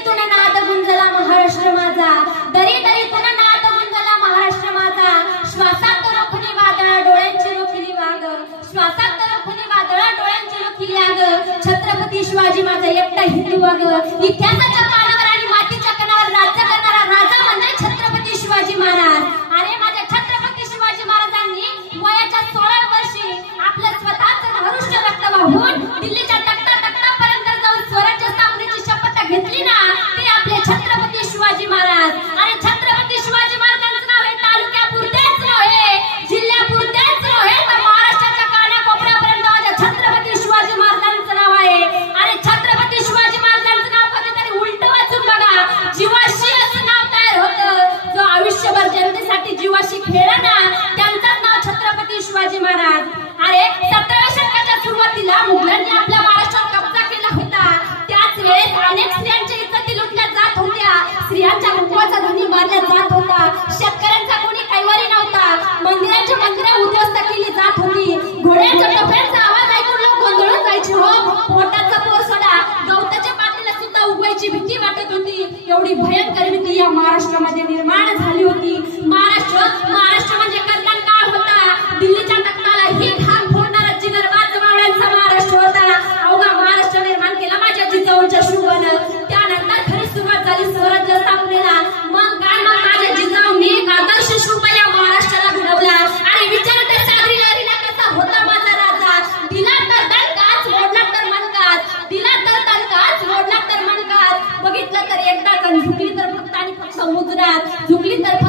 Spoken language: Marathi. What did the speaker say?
दरीतून नाद गुंजला महाराष्ट्र माझा. दरी दरीतून नाद गुंजला महाराष्ट्र माझा. श्वासात रखुनी वादळ डोळ्यांची रोखिली वाग. श्वासात रखुनी वादळ डोळ्यांची रोखिली आग छत्रपती शिवाजी माझा एकटा हिंदू वाग. इतिहासाच्या शिवाजी महाराज. आणि छत्रपती शिवाजी महाराजांचं नाव हे तालुक्यापुरतेच नव्हे जिल्ह्यापुरतेच नव्हे तर महाराष्ट्राच्या कानाकोपऱ्यापर्यंत माझ्या छत्रपती शिवाजी महाराजांचं नाव आहे. आणि छत्रपती शिवाजी महाराजांचं नाव कधीतरी उलट वाचून बघा. जीवाशी असं नाव तयार होतं. जो आयुष्यभर जनतेसाठी जीवाशी खेळला ना त्यांचंच नाव छत्रपती शिवाजी महाराज. अरे सतराव्या शतकाच्या सुरुवातीला मुघलांनी आपल्या महाराष्ट्रात कब्जा केला होता. त्याच वेळेस अनेक स्त्रियांच्या इज्जती लुटल्या भीती वाटत होती. एवढी भयंकर भीती या महाराष्ट्रामध्ये निर्माण झाली होती. महाराष्ट्र महाराष्ट्र म्हणजे कल्याण काळ होता. दिल्लीच्या टक्काला हे फोडणारा महाराष्ट्र होता. अवघा महाराष्ट्र निर्माण केला माझ्या जिजाऊंच्या शुभन. त्यानंतर खरी सुरुवात झाली स्वराज्य स्थापनेला. मग काय मग माझ्या जिजाऊंनी एक आदर्श शुभ या महाराष्ट्राला घडवला. आणि विचार तर होता माझा राजा? दिला तर Dari yang datang, Jupiter petani, sang moderat, Jupiter.